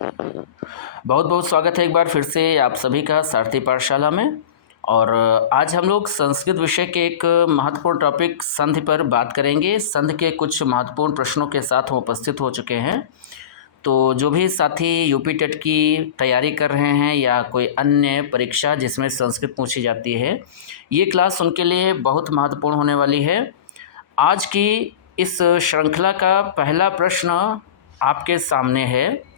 बहुत बहुत स्वागत है एक बार फिर से आप सभी का सारथी पाठशाला में। और आज हम लोग संस्कृत विषय के एक महत्वपूर्ण टॉपिक संधि पर बात करेंगे। संधि के कुछ महत्वपूर्ण प्रश्नों के साथ हम उपस्थित हो चुके हैं। तो जो भी साथी यूपी टेट की तैयारी कर रहे हैं या कोई अन्य परीक्षा जिसमें संस्कृत पूछी जाती है, ये क्लास उनके लिए बहुत महत्वपूर्ण होने वाली है। आज की इस श्रृंखला का पहला प्रश्न आपके सामने है।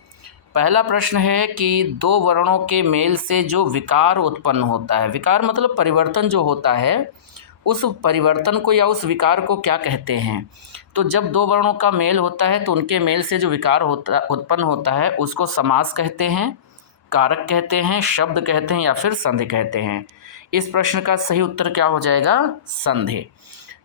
पहला प्रश्न है कि दो वर्णों के मेल से जो विकार उत्पन्न होता है, विकार मतलब परिवर्तन जो होता है, उस परिवर्तन को या उस विकार को क्या कहते हैं। तो जब दो वर्णों का मेल होता है तो उनके मेल से जो विकार उत्पन्न होता है उसको समास कहते हैं, कारक कहते हैं, शब्द कहते हैं या फिर संधि कहते हैं। इस प्रश्न का सही उत्तर क्या हो जाएगा? संधि।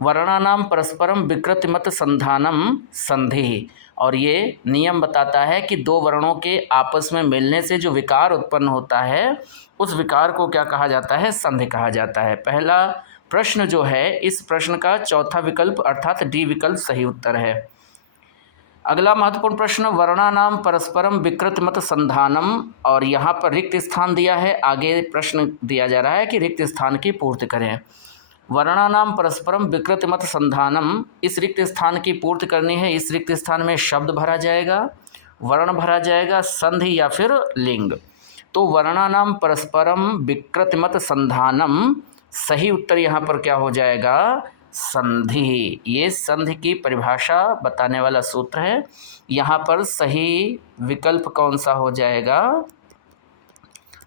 वर्णानाम परस्परम विकृतिमत संधानम संधि। और ये नियम बताता है कि दो वर्णों के आपस में मिलने से जो विकार उत्पन्न होता है उस विकार को क्या कहा जाता है? संधि कहा जाता है। पहला प्रश्न जो है, इस प्रश्न का चौथा विकल्प अर्थात डी विकल्प सही उत्तर है। अगला महत्वपूर्ण प्रश्न, वर्णानाम परस्परम विकृतिमत संधानम, और यहाँ पर रिक्त स्थान दिया है। आगे प्रश्न दिया जा रहा है कि रिक्त स्थान की पूर्ति करें। वर्णानाम परस्परम विकृतिमत संधानम, इस रिक्त स्थान की पूर्ति करनी है। इस रिक्त स्थान में शब्द भरा जाएगा, वर्ण भरा जाएगा, संधि या फिर लिंग। तो वर्णानाम परस्परम विकृतिमत संधानम, सही उत्तर यहाँ पर क्या हो जाएगा? संधि। ये संधि की परिभाषा बताने वाला सूत्र है। यहाँ पर सही विकल्प कौन सा हो जाएगा?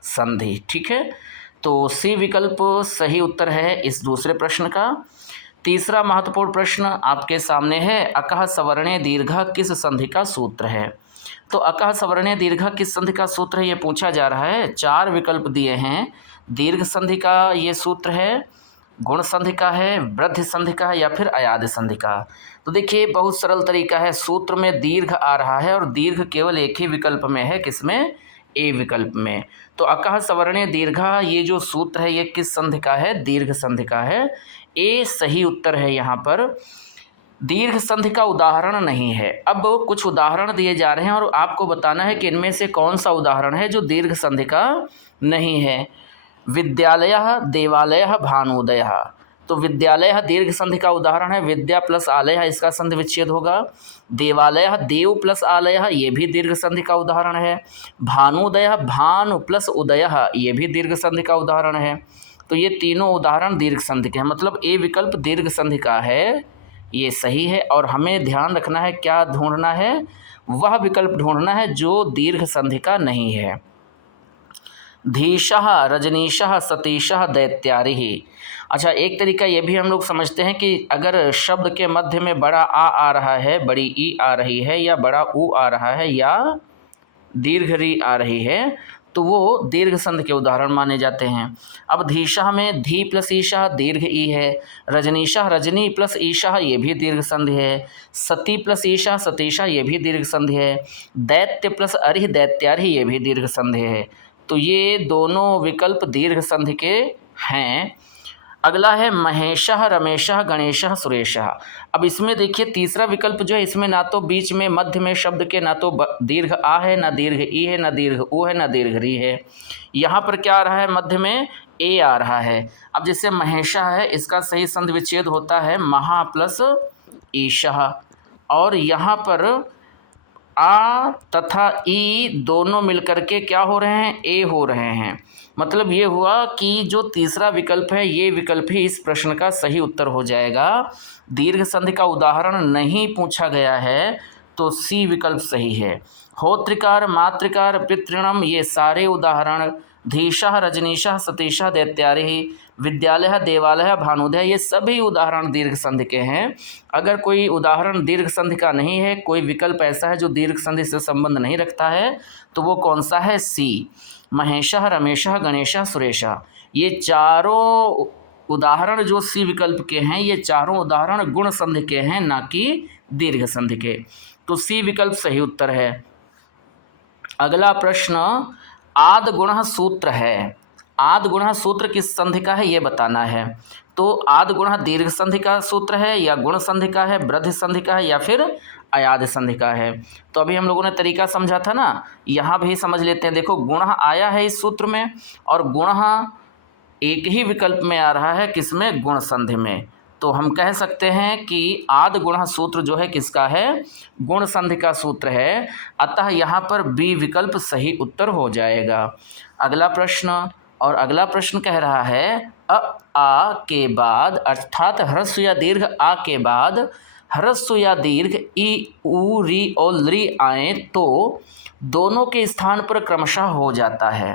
संधि। ठीक है, तो सी विकल्प सही उत्तर है इस दूसरे प्रश्न का। तीसरा महत्वपूर्ण प्रश्न आपके सामने है, अकः सवर्णे दीर्घ किस संधि का सूत्र है? तो अकः सवर्णे दीर्घ किस संधि का सूत्र है, ये पूछा जा रहा है। चार विकल्प दिए हैं। दीर्घ संधि का ये सूत्र है, गुण संधि का है, वृद्धि संधि का है या फिर अयाद संधि का। तो देखिए, बहुत सरल तरीका है। सूत्र में दीर्घ आ रहा है और दीर्घ केवल एक ही विकल्प में है, किसमें? ए विकल्प में। तो अकः सवर्णे दीर्घा, ये जो सूत्र है ये किस संधि का है? दीर्घ संधि का है। ए सही उत्तर है यहाँ पर। दीर्घ संधि का उदाहरण नहीं है। अब कुछ उदाहरण दिए जा रहे हैं और आपको बताना है कि इनमें से कौन सा उदाहरण है जो दीर्घ संधि का नहीं है। विद्यालयः देवालयः भानुदयः, तो विद्यालय दीर्घ संधि का उदाहरण है। विद्या प्लस आलय, इसका संधि विच्छेद होगा। देवालय देव प्लस आलय, ये भी दीर्घ संधि का उदाहरण है। भानुदय भानु प्लस उदय, ये भी दीर्घ संधि का उदाहरण है। तो ये तीनों उदाहरण दीर्घ संधि के हैं, मतलब ए विकल्प दीर्घ संधि का है, ये सही है। और हमें ध्यान रखना है, क्या ढूंढना है? वह विकल्प ढूंढना है जो दीर्घ संधि का नहीं है। धीशः रजनीशः सतीशः दैत्यारिः। अच्छा, एक तरीका ये भी हम लोग समझते हैं कि अगर शब्द के मध्य में बड़ा आ रहा है, बड़ी ई आ रही है, या बड़ा ऊ आ रहा है, या दीर्घ री आ रही है, तो वो दीर्घ संधि के उदाहरण माने जाते हैं। अब धीशः में धी प्लस ईशा दीर्घ ई है। रजनीशः रजनी प्लस ईशा, ये भी दीर्घ संधि है। सती प्लस ईशा सतीशा, ये भी दीर्घ संधि है। दैत्य प्लस अरिह दैत्यारिह, ये भी दीर्घ संधि है। तो ये दोनों विकल्प दीर्घ संधि के हैं। अगला है महेशः रमेशः गणेशः सुरेशः। अब इसमें देखिए, तीसरा विकल्प जो है, इसमें ना तो बीच में मध्य में शब्द के ना तो दीर्घ आ है, ना दीर्घ ई है, ना दीर्घ ऊ है, ना दीर्घ री है। यहाँ पर क्या आ रहा है? मध्य में ए आ रहा है। अब जैसे महेशः है, इसका सही संधि विच्छेद होता है महा प्लस ईशः, और यहाँ पर आ तथा ई दोनों मिलकर के क्या हो रहे हैं? ए हो रहे हैं। मतलब ये हुआ कि जो तीसरा विकल्प है, ये विकल्प ही इस प्रश्न का सही उत्तर हो जाएगा। दीर्घ संधि का उदाहरण नहीं पूछा गया है, तो सी विकल्प सही है। होत्रिकार मातृकार पितृणम, ये सारे उदाहरण, धीशः रजनीशः सतीशः दैत्यारिः, विद्यालय देवालय भानुदय, ये सभी उदाहरण दीर्घ संधि के हैं। अगर कोई उदाहरण दीर्घ संधि का नहीं है, कोई विकल्प ऐसा है जो दीर्घ संधि से संबंध नहीं रखता है, तो वो कौन सा है? सी। महेशः रमेशः गणेशः सुरेशः, ये चारों उदाहरण जो सी विकल्प के हैं, ये चारों उदाहरण गुण संधि के हैं, ना कि दीर्घ संधि के। तो सी विकल्प सही उत्तर है। अगला प्रश्न, आद गुणः सूत्र है। आद गुणः सूत्र किस संधि का है, ये बताना है। तो आद गुणः दीर्घ संधि का सूत्र है या गुण संधि का है, वृद्धि संधि का है या फिर अयाद संधि का है। तो अभी हम लोगों ने तरीका समझा था ना, यहाँ भी समझ लेते हैं। देखो गुणः आया है इस सूत्र में और गुणः एक ही विकल्प में आ रहा है, किसमें, गुण संधि में। तो हम कह सकते हैं कि आद गुणः सूत्र जो है किसका है, गुण संधि का सूत्र है। अतः यहाँ पर बी विकल्प सही उत्तर हो जाएगा। अगला प्रश्न, और अगला प्रश्न कह रहा है आ के बाद अर्थात ह्रस्व या दीर्घ आ के बाद ह्रस्व या दीर्घ ई उ री और लृ आए तो दोनों के स्थान पर क्रमशः हो जाता है।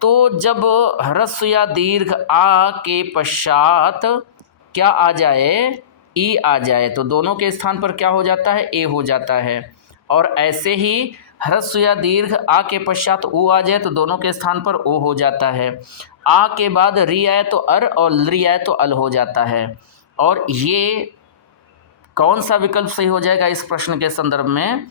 तो जब ह्रस्व या दीर्घ आ के पश्चात क्या आ जाए, ई आ जाए, तो दोनों के स्थान पर क्या हो जाता है, ए हो जाता है। और ऐसे ही ह्रस्व या दीर्घ आ के पश्चात उ आ जाए तो दोनों के स्थान पर ओ हो जाता है। आ के बाद री आए तो अर और लृ आए तो अल हो जाता है। और ये कौन सा विकल्प सही हो जाएगा इस प्रश्न के संदर्भ में,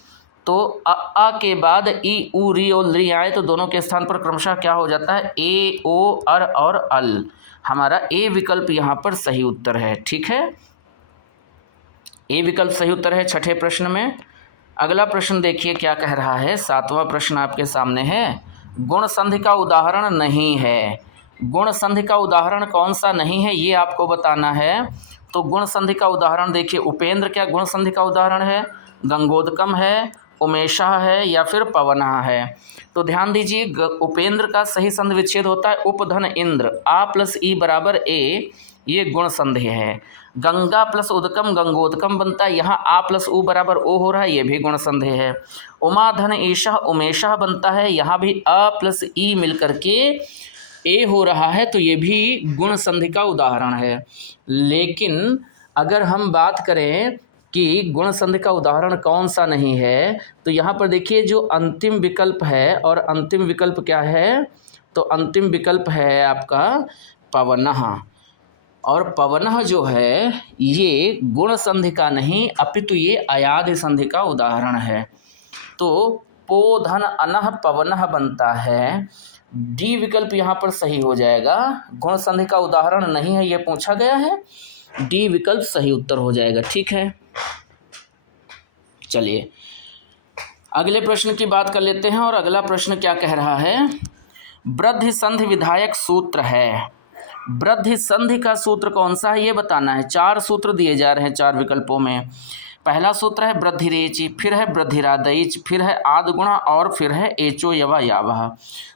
तो आ के बाद ई उ री और लृ आए तो दोनों के स्थान पर क्रमशः क्या हो जाता है, ए ओ अर और अल। हमारा ए विकल्प यहाँ पर सही उत्तर है। ठीक है, ए विकल्प सही उत्तर है छठे प्रश्न में। अगला प्रश्न देखिए क्या कह रहा है, सातवां प्रश्न आपके सामने है। गुण संधि का उदाहरण नहीं है। गुण संधि का उदाहरण कौन सा नहीं है ये आपको बताना है। तो गुण संधि का उदाहरण देखिए, उपेंद्र क्या गुण संधि का उदाहरण है, गंगोदकम है, उमेशः है या फिर पवनः है। तो ध्यान दीजिए, उपेंद्र का सही संधि विच्छेद होता है उपधन इंद्र, आ प्लस ई बराबर ए, ये गुण संधि है। गंगा प्लस उदकम गंगोदकम बनता है, यहाँ आ प्लस उ बराबर ओ हो रहा है, ये भी गुण संधि है। उमा धन ईशः उमेशः बनता है, यहाँ भी अ प्लस ई मिलकर के ए हो रहा है, तो ये भी गुण संधि का उदाहरण है। लेकिन अगर हम बात करें कि गुण संधि का उदाहरण कौन सा नहीं है, तो यहाँ पर देखिए जो अंतिम विकल्प है, और अंतिम विकल्प क्या है, तो अंतिम विकल्प है आपका पवनः। और पवनः जो है ये गुण संधि का नहीं अपितु ये अयाद संधि का उदाहरण है। तो पो धन अनः पवनः बनता है, डी विकल्प यहाँ पर सही हो जाएगा। गुण संधि का उदाहरण नहीं है ये पूछा गया है, डी विकल्प सही उत्तर हो जाएगा। ठीक है, चलिए अगले प्रश्न की बात कर लेते हैं। और अगला प्रश्न क्या कह रहा है, वृद्धि संधि विधायक सूत्र है। वृद्धि संधि का सूत्र कौन सा है ये बताना है। चार सूत्र दिए जा रहे हैं चार विकल्पों में। पहला सूत्र है वृद्धिरेचि, फिर है वृद्धिरादैच, फिर है आदगुणा और फिर है एचो यवा यावः।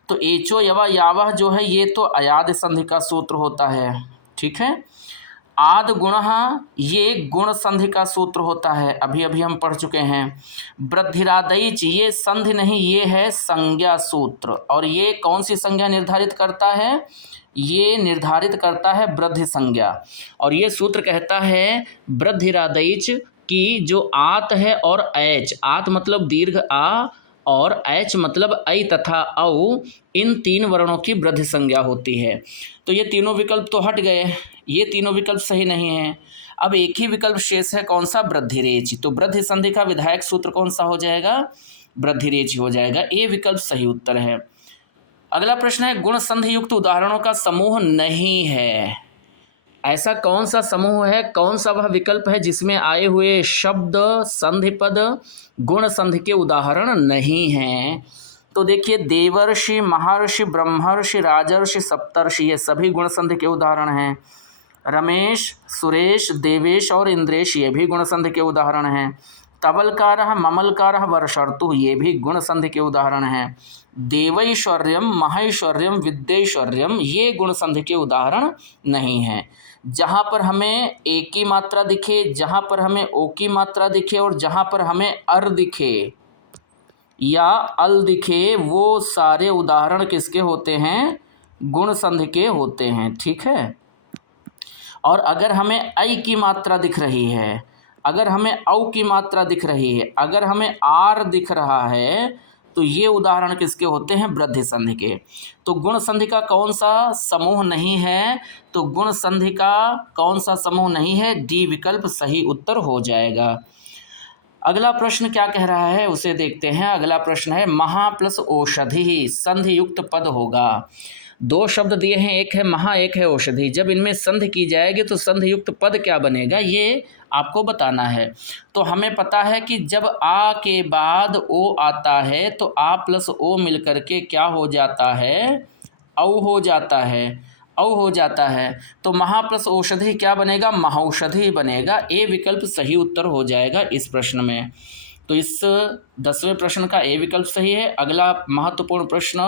तो एचो यवा यावः जो है ये तो अयाद संधि का सूत्र होता है। ठीक है, आद गुणः ये गुण संधि का सूत्र होता है, अभी अभी हम पढ़ चुके हैं। वृद्धिरादैच ये संधि नहीं, ये है संज्ञा सूत्र। और ये कौन सी संज्ञा निर्धारित करता है, ये निर्धारित करता है वृद्धि संज्ञा। और ये सूत्र कहता है वृद्धिरादैच की जो आत है और ऐच, आत मतलब दीर्घ आ और ऐच मतलब ऐ तथा औ, इन तीन वर्णों की वृद्धि संज्ञा होती है। तो ये तीनों विकल्प तो हट गए, ये तीनों विकल्प सही नहीं हैं। अब एक ही विकल्प शेष है, कौन सा, वृद्धिरेचि। तो वृद्धि संधि का विधायक सूत्र कौन सा हो जाएगा, वृद्धिरेचि हो जाएगा। ये विकल्प सही उत्तर है। अगला प्रश्न है, गुण संधि युक्त उदाहरणों का समूह नहीं है। ऐसा कौन सा समूह है, कौन सा वह विकल्प है जिसमें आए हुए शब्द संधि पद गुण संधि के उदाहरण नहीं हैं। तो देखिए देवर्षि, महर्षि, ब्रह्मर्षि, राजर्षि, सप्तर्षि ये सभी गुण संधि के उदाहरण हैं। रमेश, सुरेश, देवेश और इंद्रेश ये भी गुण संधि के उदाहरण हैं। तबलकारः, ममलकारः, वर्षर्तु ये भी गुण संधि के उदाहरण हैं। देवैश्वर्यम, महैश्वर्यम, विद्यैश्वर्यम ये गुण संधि के उदाहरण नहीं हैं। जहाँ पर हमें ए की मात्रा दिखे, जहाँ पर हमें ओ की मात्रा दिखे और जहाँ पर हमें अर दिखे या अल दिखे, वो सारे उदाहरण किसके होते हैं, गुण संधि के होते हैं। ठीक है, और अगर हमें ऐ की मात्रा दिख रही है, अगर हमें औ की मात्रा दिख रही है, अगर हमें आर दिख रहा है, तो ये उदाहरण किसके होते हैं, वृद्धि संधि के। तो गुण संधि का कौन सा समूह नहीं है, तो गुण संधि का कौन सा समूह नहीं है, डी विकल्प सही उत्तर हो जाएगा। अगला प्रश्न क्या कह रहा है उसे देखते हैं। अगला प्रश्न है, महा प्लस औषधि संधि युक्त पद होगा। दो शब्द दिए हैं, एक है महा, एक है औषधि। जब इनमें संधि की जाएगी तो संधि युक्त पद क्या बनेगा, ये आपको बताना है। तो हमें पता है कि जब आ के बाद ओ आता है तो आ प्लस ओ मिलकर के क्या हो जाता है, औ हो जाता है, औ हो जाता है। तो महा प्लस औषधि क्या बनेगा, महौषधि बनेगा। ए विकल्प सही उत्तर हो जाएगा इस प्रश्न में। तो इस 10वें प्रश्न का ए विकल्प सही है। अगला महत्वपूर्ण प्रश्न,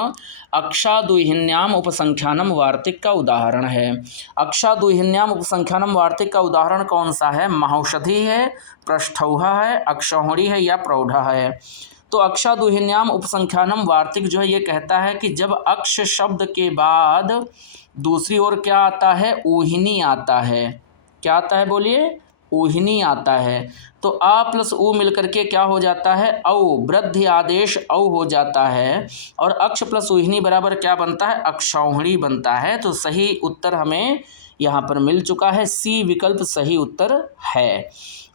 अक्षादुहिन्याम उपसंख्यानम वार्तिक का उदाहरण है। अक्षादुहिन्याम उपसंख्यानम वार्तिक का उदाहरण कौन सा है, महौषधि है, पृष्ठौहा है, अक्षौहिणी है या प्रौढ़ा है। तो अक्षादुहिन्याम उपसंख्यानम वार्तिक जो है ये कहता है कि जब अक्ष शब्द के बाद दूसरी ओर क्या आता है, ऊहिनी आता है। क्या आता है बोलिए, ऊहिनी आता है। तो आ प्लस ऊ मिलकर के क्या हो जाता है, औ, वृद्धि आदेश औ हो जाता है। और अक्ष प्लस ऊहिनी बराबर क्या बनता है, अक्षौहिणी बनता है। तो सही उत्तर हमें यहाँ पर मिल चुका है, सी विकल्प सही उत्तर है।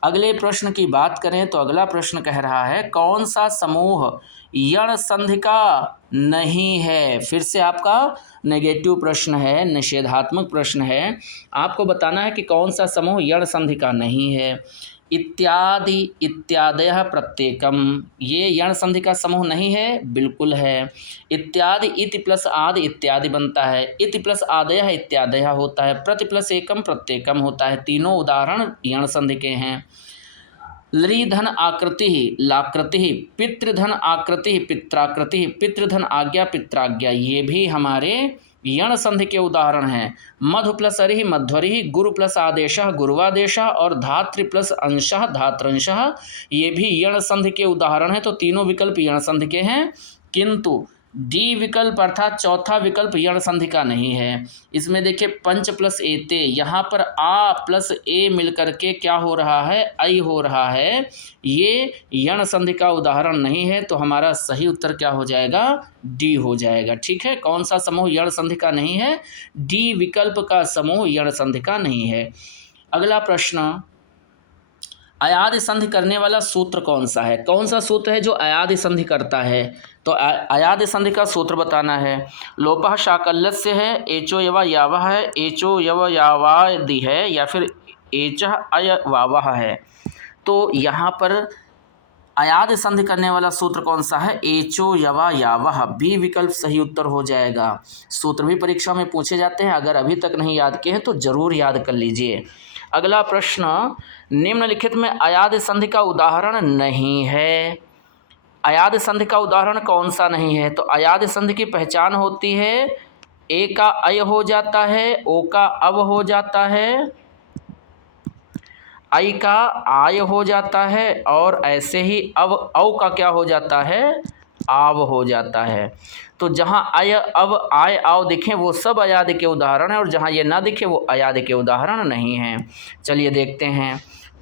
अगले प्रश्न की बात करें तो अगला प्रश्न कह रहा है, कौन सा समूह यण संधि का नहीं है। फिर से आपका नेगेटिव प्रश्न है, निषेधात्मक प्रश्न है। आपको बताना है कि कौन सा समूह यण संधि का नहीं है। इत्यादि इत्यादयः प्रत्येकम, ये यण संधि का समूह नहीं है, बिल्कुल है। इत्यादि इति प्लस आदि इत्यादि बनता है, इति प्लस आदयः इत्यादयः होता है, प्रति प्लस एकम प्रत्येकम होता है। तीनों उदाहरण यण संधि के हैं। लृधन आकृति लाकृति, पितृधन आकृति पित्राकृति, पितृधन आज्ञा पित्राज्ञा, ये भी हमारे यण संधि के उदाहरण हैं। मधु प्लस अरिः मध्वरिः, गुरु प्लस आदेशः गुरुवादेशः और धातृ प्लस अंशः धातृंशः, ये भी यण संधि के उदाहरण हैं। तो तीनों विकल्प यण संधि के हैं, किंतु डी विकल्प अर्थात चौथा विकल्प यण संधि का नहीं है। इसमें देखिए पंच प्लस एते, यहाँ पर आ प्लस ए मिलकर के क्या हो रहा है, ऐ हो रहा है, ये यण संधि का उदाहरण नहीं है। तो हमारा सही उत्तर क्या हो जाएगा, डी हो जाएगा। ठीक है, कौन सा समूह यण संधि का नहीं है, डी विकल्प का समूह यण संधि का नहीं है। अगला प्रश्न, अयादि संधि करने वाला सूत्र कौन सा है। कौन सा सूत्र है जो अयादि संधि करता है, तो अयादि संधि का सूत्र बताना है। लोपः शाकल्यस्य है, एचो यवा यावः है, एचो यव यावादि है या फिर एचः अय वावः है। तो यहाँ पर अयादि संधि करने वाला सूत्र कौन सा है, एचो यवा यावः, बी विकल्प सही उत्तर हो जाएगा। सूत्र भी परीक्षा में पूछे जाते हैं, अगर अभी तक नहीं याद किए हैं तो जरूर याद कर लीजिए। अगला प्रश्न, निम्नलिखित में अयादि संधि का उदाहरण नहीं है। अयादि संधि का उदाहरण कौन सा नहीं है, तो अयादि संधि की पहचान होती है, ए का अय हो जाता है, ओ का अब हो जाता है, आई का आय हो जाता है और ऐसे ही अब औ का क्या हो जाता है, आव हो जाता है। तो जहाँ अय अब आय आव दिखें वो सब अयादि के उदाहरण हैं और जहाँ ये ना दिखे वो अयादि के उदाहरण नहीं हैं। चलिए देखते हैं।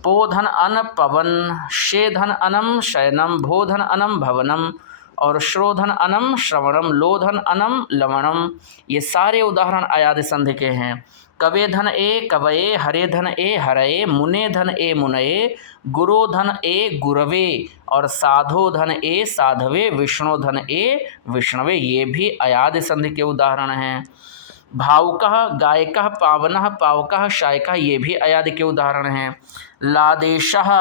पोधन अन पवन, शेधन अनम शयनम, भोधन अनम भवनम और श्रोधन अनम श्रवणम, लोधन अनम लवणम, ये सारे उदाहरण अयादि संधि के हैं। कवे धन ए कवये, हरे धन ए हरये, मुने धन ए मुनये, गुरो धन ए गुरवे और साधो धन ए साधवे, विष्णु धन ए विष्णवे, ये भी अयादि संधि के उदाहरण हैं। भावुकः गायकः, पावनः पावकः शायकः, ये भी अयादि के उदाहरण हैं। लादेशः,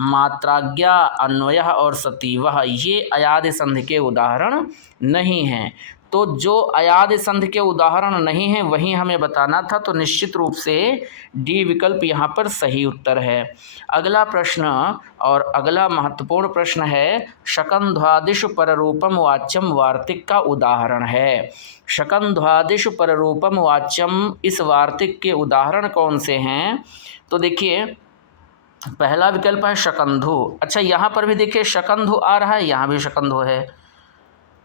मात्राज्ञा, अन्वयः और सतीवः, ये अयादि संधि के उदाहरण नहीं हैं। तो जो अयादि संधि के उदाहरण नहीं हैं वही हमें बताना था, तो निश्चित रूप से डी विकल्प यहाँ पर सही उत्तर है। अगला प्रश्न और अगला महत्वपूर्ण प्रश्न है, शकंध्वादिषु पररूपम वाच्यम वार्तिक का उदाहरण है। शकंध्वादिषु पररूपम वाच्यम, इस वार्तिक के उदाहरण कौन से हैं, तो देखिए पहला विकल्प है शकंधु। अच्छा, यहाँ पर भी देखिए शकंधु आ रहा है, यहाँ भी शकंधु है।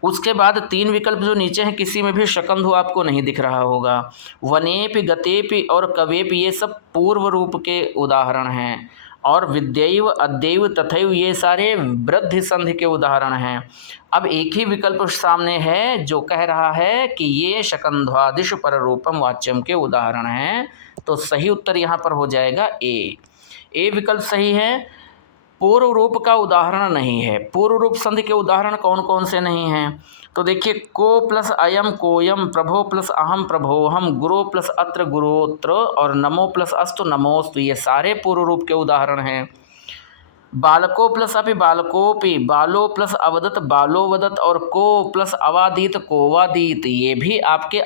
उसके बाद तीन विकल्प जो नीचे हैं किसी में भी शकंधु आपको नहीं दिख रहा होगा। वनेपि गतेपि और कवेपि, ये सब पूर्व रूप के उदाहरण हैं। और विद्यैव अद्यैव तथैव, ये सारे वृद्धि संधि के उदाहरण हैं। अब एक ही विकल्प सामने है जो कह रहा है कि ये शकंध्वादिषु पररूपम वाच्यम के उदाहरण हैं। तो सही उत्तर यहाँ पर हो जाएगा ए। ए विकल्प सही है। पूर्व रूप का उदाहरण नहीं है। पूर्व रूप संधि के उदाहरण कौन कौन से नहीं हैं? तो देखिए, को प्लस अयम कोयम, प्रभो प्लस अहम प्रभोहम, गुरो प्लस अत्र गुरोत्र और नमो प्लस अस्तु नमोस्तु, ये सारे पूर्व रूप के उदाहरण हैं। बालको प्लस अपि बालकोपि, बालो प्लस अवदत बालो वदत और को प्लस अवादीत कोवादीत, ये भी आपके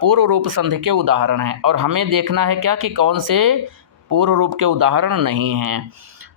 पूर्व रूप संधि के उदाहरण हैं। और हमें देखना है क्या कि कौन से पूर्व रूप के उदाहरण नहीं हैं।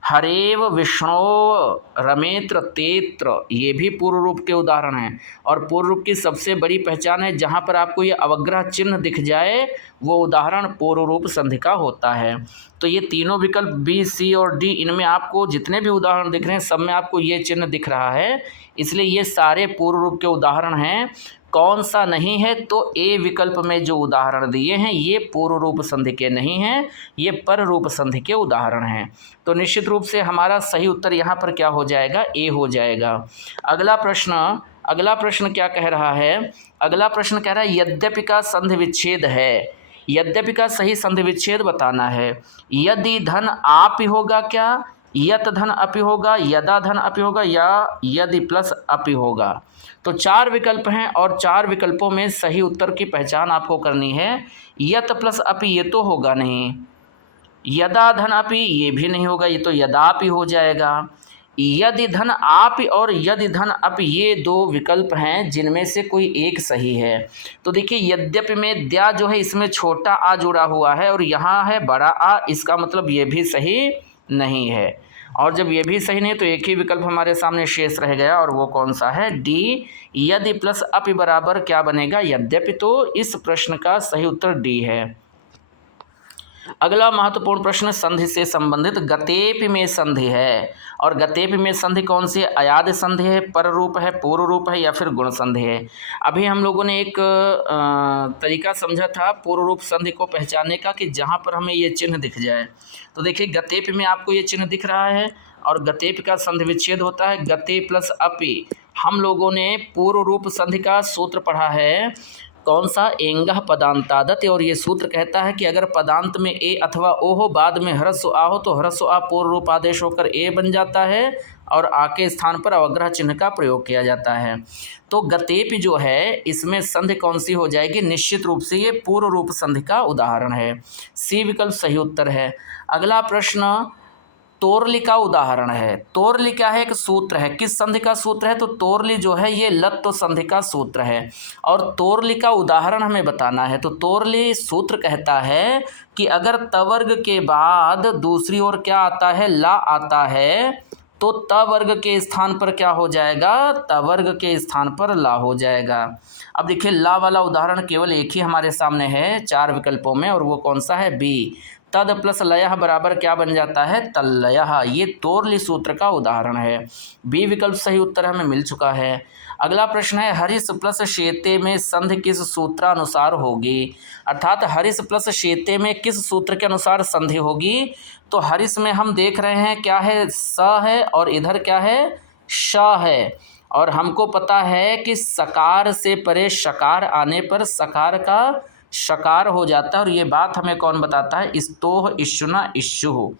हरेव विष्णो रमेत्र तेत्र, ये भी पूर्व रूप के उदाहरण हैं। और पूर्व रूप की सबसे बड़ी पहचान है जहाँ पर आपको ये अवग्रह चिन्ह दिख जाए वो उदाहरण पूर्व रूप संधि का होता है। तो ये तीनों विकल्प बी, सी और डी, इनमें आपको जितने भी उदाहरण दिख रहे हैं सब में आपको ये चिन्ह दिख रहा है, इसलिए ये सारे पूर्व रूप के उदाहरण हैं। कौन सा नहीं है? तो ए विकल्प में जो उदाहरण दिए हैं ये पूर्व रूप संधि के नहीं हैं, ये पर रूप संधि के उदाहरण हैं। तो निश्चित रूप से हमारा सही उत्तर यहाँ पर क्या हो जाएगा? ए हो जाएगा। अगला प्रश्न क्या कह रहा है? अगला प्रश्न कह रहा है यद्यपि का संधि विच्छेद है। यद्यपि का सही संधि विच्छेद बताना है। यदि धन आप होगा क्या, यत धन अपि होगा, यदा धन अपि होगा या यदि प्लस अपि होगा। तो 4 विकल्प हैं और 4 विकल्पों में सही उत्तर की पहचान आपको करनी है। यत प्लस अपि ये तो होगा नहीं, यदा धन अपि ये भी नहीं होगा, ये तो यदापि हो जाएगा। यदि धन आप और यदि धन अपि ये 2 विकल्प हैं जिनमें से कोई एक सही है। तो देखिए, यद्यपि में द्या जो है इसमें छोटा आ जुड़ा हुआ है और यहाँ है बड़ा आ, इसका मतलब ये भी सही नहीं है। और जब ये भी सही नहीं तो एक ही विकल्प हमारे सामने शेष रह गया और वो कौन सा है? डी। यदि प्लस अपि बराबर क्या बनेगा? यद्यपि। तो इस प्रश्न का सही उत्तर डी है। अगला महत्वपूर्ण प्रश्न संधि से संबंधित गतेपि में संधि है। और गतेपि में संधि कौन सी है? अयाद संधि है, पर रूप है, पूर्व रूप है या फिर गुण संधि है। अभी हम लोगों ने एक तरीका समझा था पूर्व रूप संधि को पहचानने का कि जहाँ पर हमें ये चिन्ह दिख जाए। तो देखिए, गतेपि में आपको ये चिन्ह दिख रहा है और गतेपि का संधि विच्छेद होता है गते प्लस अपि। हम लोगों ने पूर्व रूप संधि का सूत्र पढ़ा है, कौन सा? एंगह पदांतादत। और ये सूत्र कहता है कि अगर पदांत में ए अथवा ओ हो, बाद में ह्रस्व आ हो, तो ह्रस्व आ पूर्व रूप आदेश होकर ए बन जाता है और आ के स्थान पर अवग्रह चिन्ह का प्रयोग किया जाता है। तो गतेपि जो है इसमें संधि कौन सी हो जाएगी? निश्चित रूप से ये पूर्व रूप संधि का उदाहरण है। सी विकल्प सही उत्तर है। अगला प्रश्न तोरली का उदाहरण है। तोरली क्या है? एक सूत्र है। किस संधि का सूत्र है? तो तोरली जो है ये लत्व संधि का सूत्र है और तोरली का उदाहरण हमें बताना है। तो तोरली सूत्र कहता है कि अगर तवर्ग के बाद दूसरी ओर क्या आता है? ला आता है, तो तवर्ग के स्थान पर क्या हो जाएगा? तवर्ग के स्थान पर ला हो जाएगा। अब देखिए, ला वाला उदाहरण केवल एक ही हमारे सामने है 4 विकल्पों में और वो कौन सा है? बी। तद प्लस लयः बराबर क्या बन जाता है? तल्लयः। ये तोरली सूत्र का उदाहरण है। बी विकल्प सही उत्तर हमें मिल चुका है। अगला प्रश्न है हरिस प्लस शेते में संधि किस सूत्रानुसार होगी? अर्थात हरिस प्लस शेते में किस सूत्र के अनुसार संधि होगी? तो हरिस में हम देख रहे हैं क्या है? स है और इधर क्या है? श है। और हमको पता है कि सकार से परे शकार आने पर सकार का शकार हो जाता है और ये बात हमें कौन बताता है? स्तोह इष्णा इष्युः।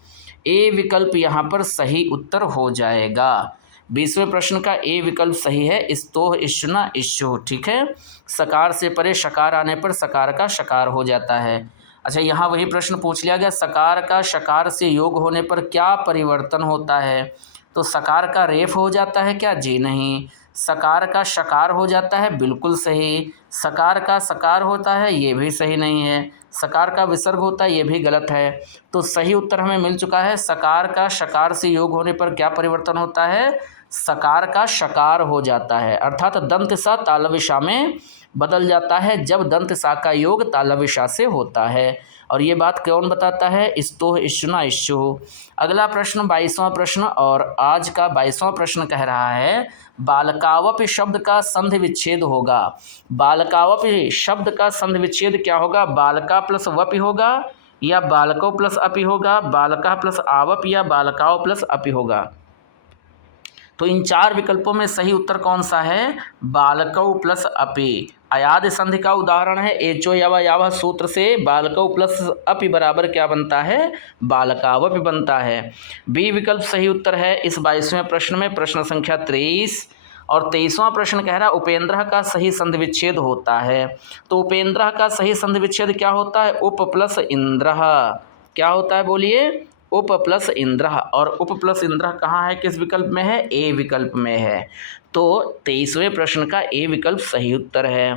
ए विकल्प यहाँ पर सही उत्तर हो जाएगा। 20वें प्रश्न का ए विकल्प सही है, स्तोह इष्णा इष्युः। ठीक है, सकार से परे शकार आने पर सकार का शकार हो जाता है। अच्छा, यहाँ वही प्रश्न पूछ लिया गया, सकार का शकार से योग होने पर क्या परिवर्तन होता है? तो सकार का रेफ हो जाता है क्या? जी नहीं। सकार का शकार हो जाता है? बिल्कुल सही। सकार का सकार होता है? ये भी सही नहीं है। सकार का विसर्ग होता है? ये भी गलत है। तो सही उत्तर हमें मिल चुका है, सकार का शकार से योग होने पर क्या परिवर्तन होता है? सकार का शकार हो जाता है, अर्थात दंत सा तालविशा में बदल जाता है जब दंत सा का योग तालविशा से होता है। और ये बात कौन बताता है? स्तोह इष्णा इष्युः। अगला प्रश्न 22वां प्रश्न और आज का 22वां प्रश्न कह रहा है बालकावपि शब्द का संधि विच्छेद होगा। बालकावपि शब्द का संधि विच्छेद क्या होगा? बालका प्लस वपि होगा या बालको प्लस अपि होगा, बालका प्लस आवप या बालकाओ प्लस अपि होगा। तो इन 4 विकल्पों में सही उत्तर कौन सा है? बालकौ प्लस अपि। अयाद संधि का उदाहरण है एचो यावा यावा सूत्र से बालकौ प्लस अपि बराबर क्या बनता है, बालकावपि बनता है। बी विकल्प सही उत्तर है इस 22वें प्रश्न में। प्रश्न संख्या 23 और 23वां प्रश्न कह रहा है उपेंद्र का सही संधि विच्छेद होता है। तो उपेंद्र का सही संधि विच्छेद क्या होता है, उप प्लस इंद्र। क्या होता है बोलिए, उप प्लस इंद्र। और उप प्लस इंद्र कहाँ है, किस विकल्प में है, ए विकल्प में है। तो 23वें प्रश्न का ए विकल्प सही उत्तर है।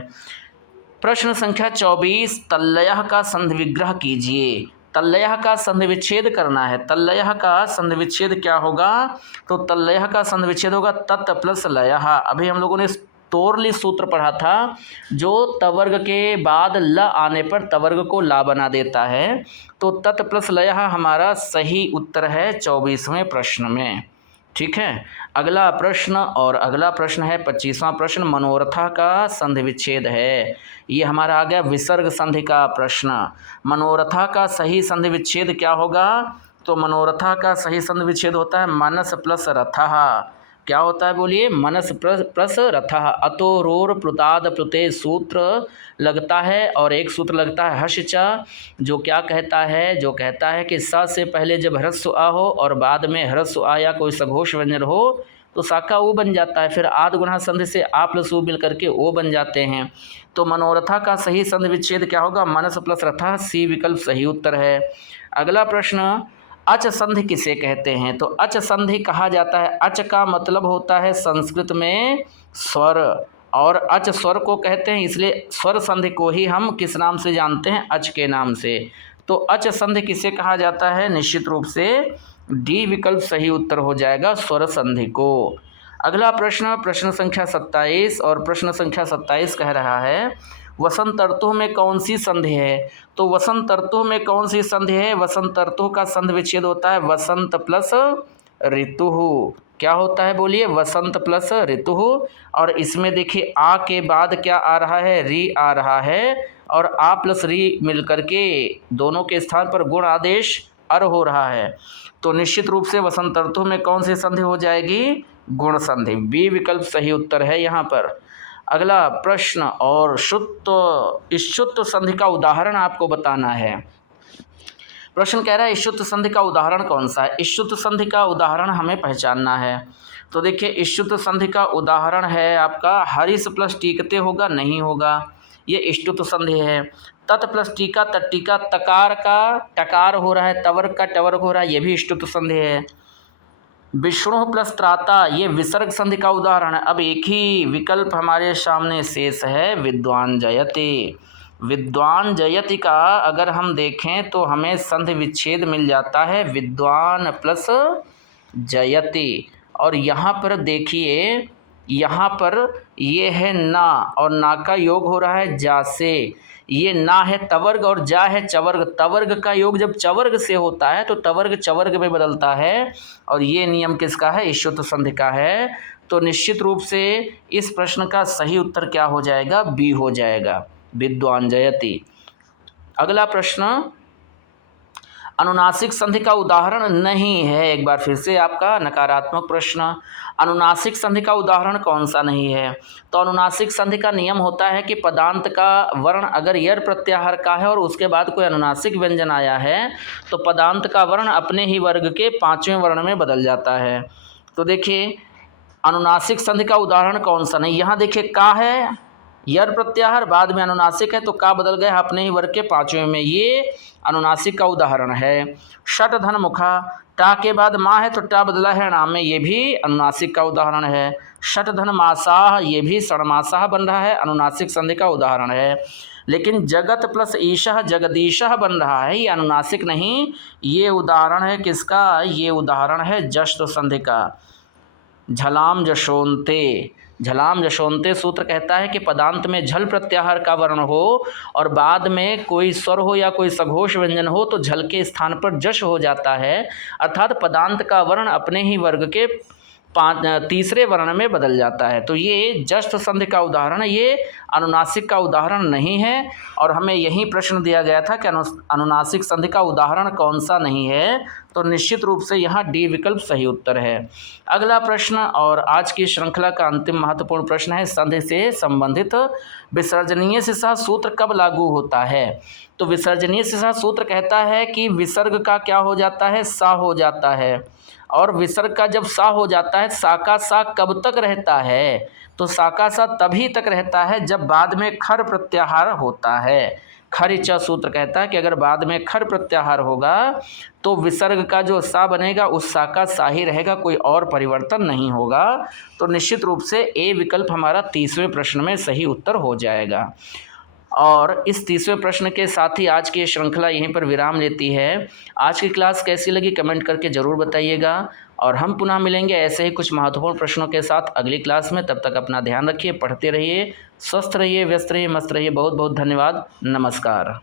प्रश्न संख्या 24 तल्लयः का संधि विग्रह कीजिए। तल्लयः का संधि विच्छेद करना है। तल्लयः का संधि विच्छेद क्या होगा, तो तल्लयः का संधि विच्छेद होगा तत् प्लस लयः। अभी हम लोगों ने तोरली सूत्र पढ़ा था जो तवर्ग के बाद ल आने पर तवर्ग को ला बना देता है। तो तत् प्लस लयः हमारा सही उत्तर है 24वें प्रश्न में। ठीक है, अगला प्रश्न, और अगला प्रश्न है 25वां प्रश्न, मनोरथा का संधि विच्छेद है। ये हमारा आ गया विसर्ग संधि का प्रश्न। मनोरथा का सही संधि विच्छेद क्या होगा, तो मनोरथा का सही संधि विच्छेद होता है मनस प्लस रथः। क्या होता है बोलिए, मनस प्लस रथः। अतो रोर प्लुताद प्लुते सूत्र लगता है और एक सूत्र लगता है हश्चा, जो क्या कहता है, जो कहता है कि स से पहले जब ह्रस्व आ हो और बाद में ह्रस्व आ या कोई सघोष व्यंजन हो तो साका ओ बन जाता है, फिर आद गुणा संधि से आ प्लस ऊ मिल करके ओ बन जाते हैं। तो मनोरथा का सही संधि विच्छेद क्या होगा, मनस प्लस रथः। सी विकल्प सही उत्तर है। अगला प्रश्न, अच संधि किसे कहते हैं, तो अच संधि कहा जाता है, अच का मतलब होता है संस्कृत में स्वर, और अच स्वर को कहते हैं, इसलिए स्वर संधि को ही हम किस नाम से जानते हैं, अच के नाम से। तो अच संधि किसे कहा जाता है, निश्चित रूप से डी विकल्प सही उत्तर हो जाएगा, स्वर संधि को। अगला प्रश्न, प्रश्न संख्या 27, और प्रश्न संख्या 27 कह रहा है वसंत ऋतु में कौन सी संधि है। तो वसंत ऋतु में कौन सी संधि है, वसंत ऋतु का संधि विच्छेद होता है वसंत प्लस ऋतु। क्या होता है बोलिए, वसंत प्लस ऋतु। और इसमें देखिए आ के बाद क्या आ रहा है, री आ रहा है, और आ प्लस री मिल करके दोनों के स्थान पर गुण आदेश अर हो रहा है। तो निश्चित रूप से वसंत ऋतु में कौन सी संधि हो जाएगी, गुण संधि। बी विकल्प सही उत्तर है यहाँ पर। अगला प्रश्न, और शुत्व इश्चुत्व संधि का उदाहरण आपको बताना है। प्रश्न कह रहा है इश्चुत्व संधि का उदाहरण कौन सा है। इश्चुत्व संधि का उदाहरण हमें पहचानना है। तो देखिए इश्चुत्व संधि का उदाहरण है आपका हरिस प्लस टीकते होगा, नहीं होगा, ये इश्चुत्व संधि है। तत् प्लस टीका तट्टीका, तकार का टकार हो रहा है, तवर्ग का टवर्ग हो रहा है, ये भी इश्चुत्व संधि है। विष्णु प्लस त्राता, ये विसर्ग संधि का उदाहरण है। अब एक ही विकल्प हमारे सामने शेष है, विद्वान जयति। विद्वान जयति का अगर हम देखें तो हमें संधि विच्छेद मिल जाता है विद्वान प्लस जयति। और यहाँ पर देखिए, यहाँ पर ये है ना, और ना का योग हो रहा है जा से। ये ना है तवर्ग और जा है चवर्ग। तवर्ग का योग जब चवर्ग से होता है तो तवर्ग चवर्ग में बदलता है, और ये नियम किसका है, इश्चुत्व संधि का है। तो निश्चित रूप से इस प्रश्न का सही उत्तर क्या हो जाएगा, बी हो जाएगा, विद्वान जयति। अगला प्रश्न, अनुनासिक संधि का उदाहरण नहीं है। एक बार फिर से आपका नकारात्मक प्रश्न, अनुनासिक संधि का उदाहरण कौन सा नहीं है। तो अनुनासिक संधि का नियम होता है कि पदांत का वर्ण अगर यर प्रत्याहार का है और उसके बाद कोई अनुनासिक व्यंजन आया है तो पदांत का वर्ण अपने ही वर्ग के 5वें वर्ण में बदल जाता है। तो देखिए अनुनासिक संधि का उदाहरण कौन सा नहीं, यहाँ देखिए का है यर प्रत्याहार, बाद में अनुनासिक है तो का बदल गया अपने ही वर्ग के 5वें में, ये अनुनासिक का उदाहरण है। षट धन मुखा, टा के बाद माँ है तो टा बदला है नाम में, ये भी अनुनासिक का उदाहरण है। षट धन मासाह, ये भी षणमासाह बन रहा है, अनुनासिक संधि का उदाहरण है। लेकिन जगत प्लस ईशः जगदीशः बन रहा है, ये अनुनासिक नहीं, ये उदाहरण है किसका, ये उदाहरण है जश्न संधि का। झलाम जशोन्ते, झलाम जशोन्ते सूत्र कहता है कि पदांत में झल प्रत्याहार का वर्ण हो और बाद में कोई स्वर हो या कोई सघोष व्यंजन हो तो झल के स्थान पर जश हो जाता है, अर्थात पदांत का वर्ण अपने ही वर्ग के तीसरे वर्ण में बदल जाता है। तो ये जस्ट संधि का उदाहरण है, ये अनुनासिक का उदाहरण नहीं है। और हमें यही प्रश्न दिया गया था कि अनुनासिक संधि का उदाहरण कौन सा नहीं है, तो निश्चित रूप से यहाँ डी विकल्प सही उत्तर है। अगला प्रश्न और आज की श्रृंखला का अंतिम महत्वपूर्ण प्रश्न है, संधि से संबंधित विसर्जनीय सिसह सूत्र कब लागू होता है। तो विसर्जनीय सिसह सूत्र कहता है कि विसर्ग का क्या हो जाता है, सा हो जाता है। और विसर्ग का जब सा हो जाता है, सा का सा कब तक रहता है, तो सा का सा तभी तक रहता है जब बाद में खर प्रत्याहार होता है। खरिचा सूत्र कहता है कि अगर बाद में खर प्रत्याहार होगा तो विसर्ग का जो सा बनेगा उस सा का सा ही रहेगा, कोई और परिवर्तन नहीं होगा। तो निश्चित रूप से ए विकल्प हमारा तीसरे प्रश्न में सही उत्तर हो जाएगा। और इस तीसरे प्रश्न के साथ ही आज की श्रृंखला यहीं पर विराम लेती है। आज की क्लास कैसी लगी कमेंट करके ज़रूर बताइएगा, और हम पुनः मिलेंगे ऐसे ही कुछ महत्वपूर्ण प्रश्नों के साथ अगली क्लास में। तब तक अपना ध्यान रखिए, पढ़ते रहिए, स्वस्थ रहिए, व्यस्त रहिए, मस्त रहिए। बहुत बहुत धन्यवाद। नमस्कार।